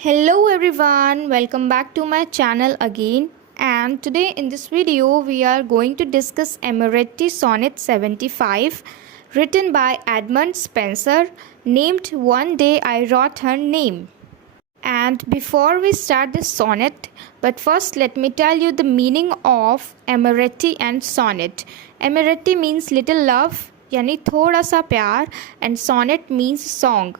Hello everyone, welcome back to my channel again. And today in this video we are going to discuss Emeretti Sonnet 75 written by Edmund Spenser, named One Day I Wrote Her Name. And before we start this sonnet, but first let me tell you the meaning of Emeretti and sonnet. Emeretti means little love यानी थोड़ा सा प्यार, and sonnet means song.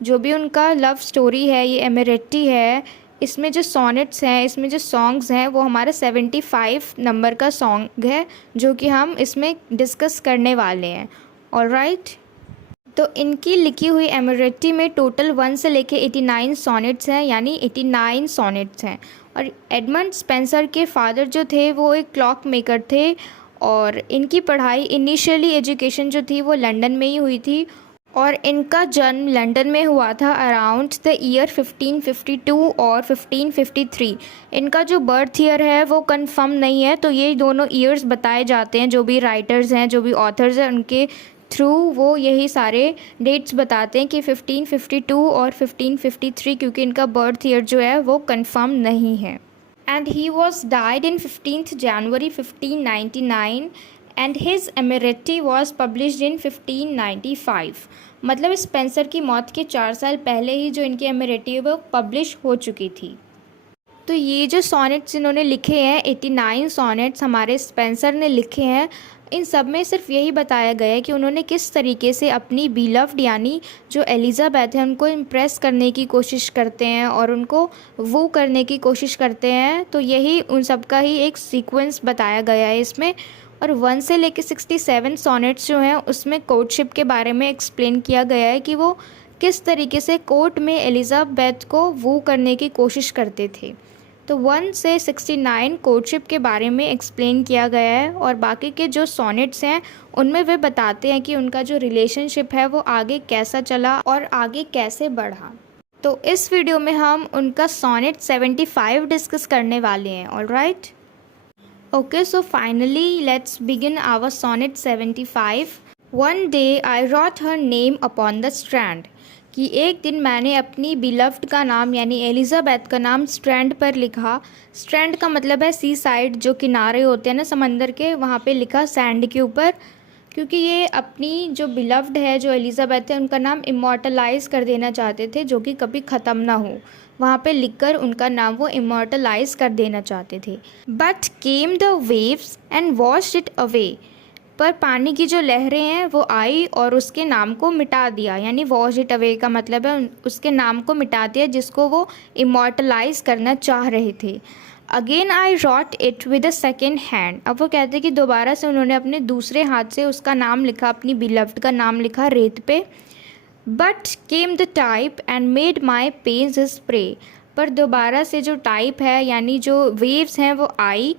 जो भी उनका love story है, ये एमेरेट्टी है, इसमें जो सॉनेट्स हैं, इसमें जो सॉन्ग्स हैं, वो हमारा 75 नंबर का सॉन्ग है जो कि हम इसमें डिस्कस करने वाले हैं. ऑलराइट, तो इनकी लिखी हुई एमेरेट्टी में टोटल 1 से लेके 89 सॉनेट्स हैं, यानी 89 सॉनेट्स हैं. और एडमंड स्पेंसर के फादर जो थे वो एक क्लॉक मेकर थे, और इनकी पढ़ाई इनिशियली एजुकेशन जो थी वो लंदन में ही हुई थी, और इनका जन्म लंदन में हुआ था अराउंड द ईयर 1552 और 1553. इनका जो बर्थ ईयर है वो कंफर्म नहीं है, तो ये दोनों ईयर्स बताए जाते हैं. जो भी राइटर्स हैं, जो भी ऑथर्स हैं, उनके थ्रू वो यही सारे डेट्स बताते हैं कि 1552 और 1553, क्योंकि इनका बर्थ ईयर जो है वो कंफर्म नहीं है. And he was died in 15th January 1599 and his Amoretti was published in 1595. मतलब स्पेंसर की मौत के 4 साल पहले ही जो इनकी एमेरेट्टी है वो पब्लिश हो चुकी थी. तो ये जो सॉनेट्स इन्होंने लिखे हैं, 89 सॉनेट्स हमारे स्पेंसर ने लिखे हैं, इन सब में सिर्फ यही बताया गया है कि उन्होंने किस तरीके से अपनी बीलव्ड यानी जो एलिज़ाबेथ है उनको इम्प्रेस करने की कोशिश करते हैं और उनको वो करने की कोशिश करते हैं. तो यही उन सब का ही एक सीक्वेंस बताया गया है इसमें. और 1 से लेके 67 सॉनेट्स जो हैं उसमें कोर्टशिप के बारे में एक्सप्लेन किया गया है कि वो किस तरीके से कोर्ट में एलिज़ाबेथ को वो करने की कोशिश करते थे. तो 1 से 69 कोर्टशिप के बारे में एक्सप्लेन किया गया है, और बाकी के जो सॉनेट्स हैं उनमें वे बताते हैं कि उनका जो रिलेशनशिप है वो आगे कैसा चला और आगे कैसे बढ़ा. तो इस वीडियो में हम उनका सॉनेट 75 डिस्कस करने वाले हैं. Alright, okay, so finally let's begin our sonnet 75. One day I wrote her name upon the strand. कि एक दिन मैंने अपनी बिलव्ड का नाम यानी एलिज़ाबेथ का नाम स्ट्रैंड पर लिखा. स्ट्रैंड का मतलब है सी साइड, जो किनारे होते हैं ना समंदर के, वहाँ पे लिखा सैंड के ऊपर, क्योंकि ये अपनी जो बिलव्ड है, जो एलिज़ाबेथ है, उनका नाम इमॉर्टलाइज कर देना चाहते थे, जो कि कभी ख़त्म ना हो. वहाँ पे लिखकर उनका नाम वो इमॉर्टलाइज कर देना चाहते थे. But came the waves and washed it away. पर पानी की जो लहरें हैं वो आई और उसके नाम को मिटा दिया. यानी वॉश इट अवे का मतलब है उसके नाम को मिटा दिया जिसको वो इमॉर्टलाइज करना चाह रहे थे. Again I wrote it with a second hand. अब वो कहते हैं कि दोबारा से उन्होंने अपने दूसरे हाथ से उसका नाम लिखा, अपनी बिलव्ड का नाम लिखा रेत पे. But came the tide and made my pains his prey. पर दोबारा से जो टाइप है यानी जो वेव्स हैं वो आई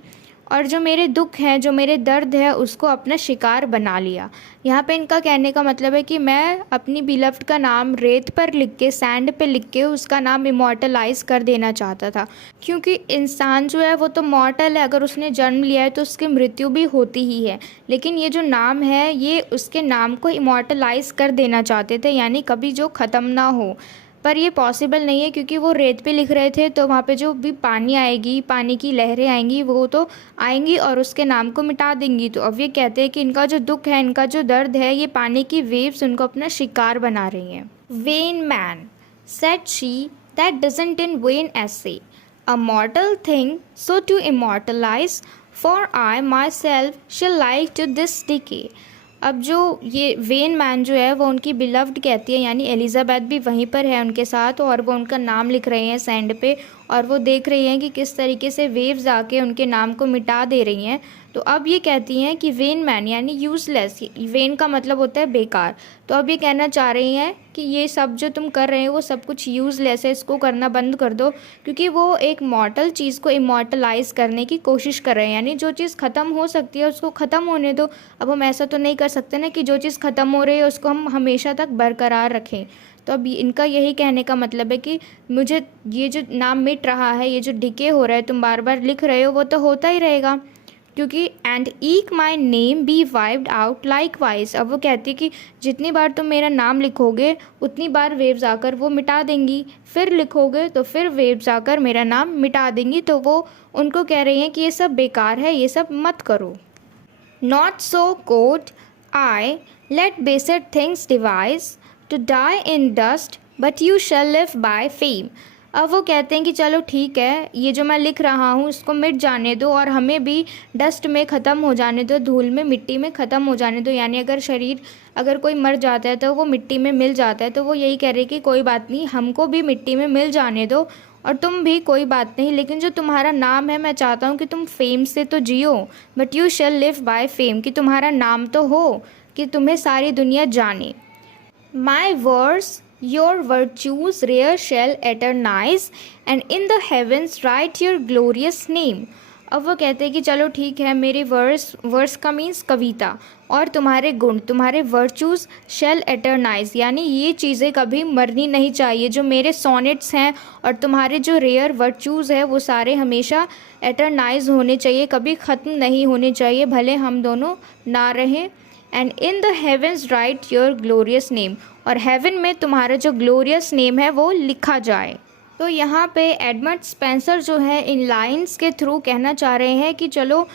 और जो मेरे दुख हैं, जो मेरे दर्द है, उसको अपना शिकार बना लिया. यहाँ पे इनका कहने का मतलब है कि मैं अपनी बिलव्ड का नाम रेत पर लिख के, सैंड पे लिख के उसका नाम इमॉर्टलाइज कर देना चाहता था. क्योंकि इंसान जो है वो तो मॉर्टल है, अगर उसने जन्म लिया है तो उसकी मृत्यु भी होती ही है. लेकिन ये जो नाम है ये उसके नाम को इमॉर्टलाइज कर देना चाहते थे, यानी कभी जो ख़त्म ना हो. पर ये पॉसिबल नहीं है क्योंकि वो रेत पे लिख रहे थे, तो वहाँ पे जो भी पानी आएगी, पानी की लहरें आएंगी, वो तो आएंगी और उसके नाम को मिटा देंगी. तो अब ये कहते हैं कि इनका जो दुख है, इनका जो दर्द है, ये पानी की वेव्स उनको अपना शिकार बना रही हैं. Vain man said she that doesn't in vain assay a mortal thing so to immortalize for I myself shall like to this decay. अब जो ये वेन मैन जो है वो उनकी बिलव्ड कहती है, यानी एलिज़ाबेथ भी वहीं पर है उनके साथ, और वो उनका नाम लिख रहे हैं सैंड पे, और वो देख रही हैं कि किस तरीके से वेव्स आके उनके नाम को मिटा दे रही हैं. तो अब ये कहती हैं कि वेन मैन यानी यूज़लेस, वेन का मतलब होता है बेकार. तो अब ये कहना चाह रही हैं कि ये सब जो तुम कर रहे हो वो सब कुछ यूज़लेस है, इसको करना बंद कर दो, क्योंकि वो एक मॉर्टल चीज़ को इमॉर्टलाइज करने की कोशिश कर रहे हैं. यानी जो चीज़ ख़त्म हो सकती है उसको ख़त्म होने दो. अब हम ऐसा तो नहीं कर सकते ना कि जो चीज़ ख़त्म हो रही है उसको हम हमेशा तक बरकरार रखें. तो अब इनका यही कहने का मतलब है कि मुझे ये जो नाम मिट रहा है, ये जो डिके हो रहा है, तुम बार बार लिख रहे हो, वो तो होता ही रहेगा. क्योंकि and eek my name be wiped out likewise. अब वो कहती कि जितनी बार तुम मेरा नाम लिखोगे उतनी बार वेव्स आकर वो मिटा देंगी, फिर लिखोगे तो फिर वेव्स आकर मेरा नाम मिटा देंगी। तो वो उनको कह रही हैं कि ये सब बेकार है, ये सब मत करो। Not so quod I let baser things devise to die in dust but you shall live by fame. अब वो कहते हैं कि चलो ठीक है, ये जो मैं लिख रहा हूँ इसको मिट जाने दो और हमें भी डस्ट में ख़त्म हो जाने दो, धूल में, मिट्टी में ख़त्म हो जाने दो। यानी अगर कोई मर जाता है तो वो मिट्टी में मिल जाता है। तो वो यही कह रहे कि कोई बात नहीं, हमको भी मिट्टी में मिल जाने दो और तुम भी कोई बात नहीं, लेकिन जो तुम्हारा नाम है मैं चाहता हूँ कि तुम फेम से तो जियो, but you shall live by fame, कि तुम्हारा नाम तो हो, कि तुम्हें सारी दुनिया जाने। माई verse your virtues rare shall eternize and in the heavens write your glorious name। अब वो कहते हैं कि चलो ठीक है, मेरे वर्स का मीन्स कविता, और तुम्हारे गुण, तुम्हारे वर्चूज़ शेल एटरनाइज, यानी ये चीज़ें कभी मरनी नहीं चाहिए। जो मेरे सोनेट्स हैं और तुम्हारे जो रेयर वर्चूज़ है वो सारे हमेशा एटरनाइज होने चाहिए, कभी ख़त्म नहीं होने चाहिए, भले हम दोनों ना रहें। And in the havens right your glorious name, और हेवन में तुम्हारा जो ग्लोरियस नेम है वो लिखा जाए। तो यहाँ पे एडमंड स्पेंसर जो है इन लाइंस के थ्रू कहना चाह रहे हैं कि चलो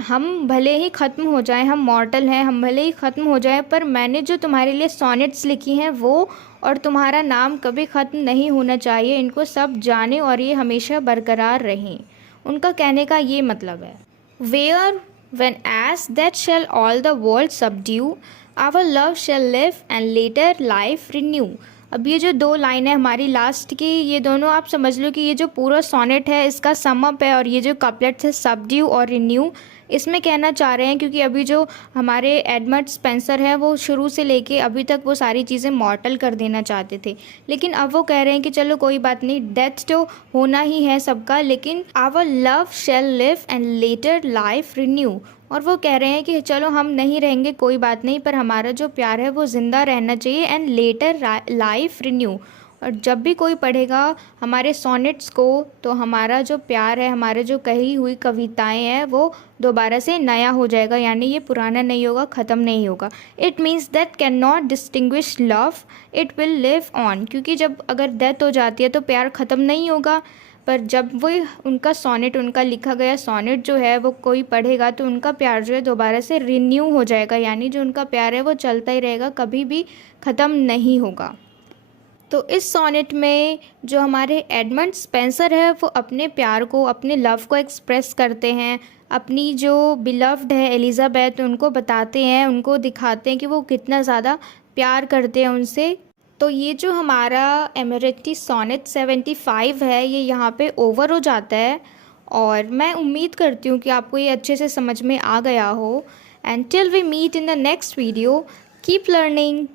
हम भले ही ख़त्म हो जाएं, हम मॉर्टल हैं, हम भले ही ख़त्म हो जाएं, पर मैंने जो तुम्हारे लिए सोनेट्स लिखी हैं वो और तुम्हारा नाम कभी ख़त्म नहीं होना चाहिए, इनको सब जाने और ये हमेशा बरकरार रहें। उनका कहने का ये मतलब है। Where when as that shall all the world subdue, our love shall live and later life renew। अब ये जो दो लाइन है हमारी लास्ट की, ये दोनों आप समझ लो कि ये जो पूरा सोनेट है इसका सम अप है, और ये जो कपलेट्स है सबड्यू और रिन्यू, इसमें कहना चाह रहे हैं क्योंकि अभी जो हमारे एडमंड स्पेंसर है वो शुरू से लेके अभी तक वो सारी चीज़ें मॉर्टल कर देना चाहते थे, लेकिन अब वो कह रहे हैं कि चलो कोई बात नहीं, डेथ तो होना ही है सबका, लेकिन our love shall live and later life renew. और वो कह रहे हैं कि चलो हम नहीं रहेंगे कोई बात नहीं, पर हमारा जो प्यार है वो ज़िंदा रहना चाहिए, एंड लेटर लाइफ रिन्यू। और जब भी कोई पढ़ेगा हमारे सोनेट्स को तो हमारा जो प्यार है, हमारे जो कही हुई कविताएं हैं वो दोबारा से नया हो जाएगा, यानी ये पुराना नहीं होगा, ख़त्म नहीं होगा। It means that can not distinguish love, it will live on. क्योंकि जब अगर डेथ हो जाती है तो प्यार ख़त्म नहीं होगा, पर जब वो उनका सोनेट, उनका लिखा गया सोनेट जो है वो कोई पढ़ेगा तो उनका प्यार जो है दोबारा से रिन्यू हो जाएगा, यानी जो उनका प्यार है वो चलता ही रहेगा, कभी भी ख़त्म नहीं होगा। तो इस सोनेट में जो हमारे एडमंड स्पेंसर है वो अपने प्यार को, अपने लव को एक्सप्रेस करते हैं, अपनी जो बिलव्ड है एलिज़ाबेथ उनको बताते हैं, उनको दिखाते हैं कि वो कितना ज़्यादा प्यार करते हैं उनसे। तो ये जो हमारा एमेरेटी सोनेट 75 है ये यहाँ पे ओवर हो जाता है, और मैं उम्मीद करती हूँ कि आपको ये अच्छे से समझ में आ गया हो। And till we meet in the next video, keep learning.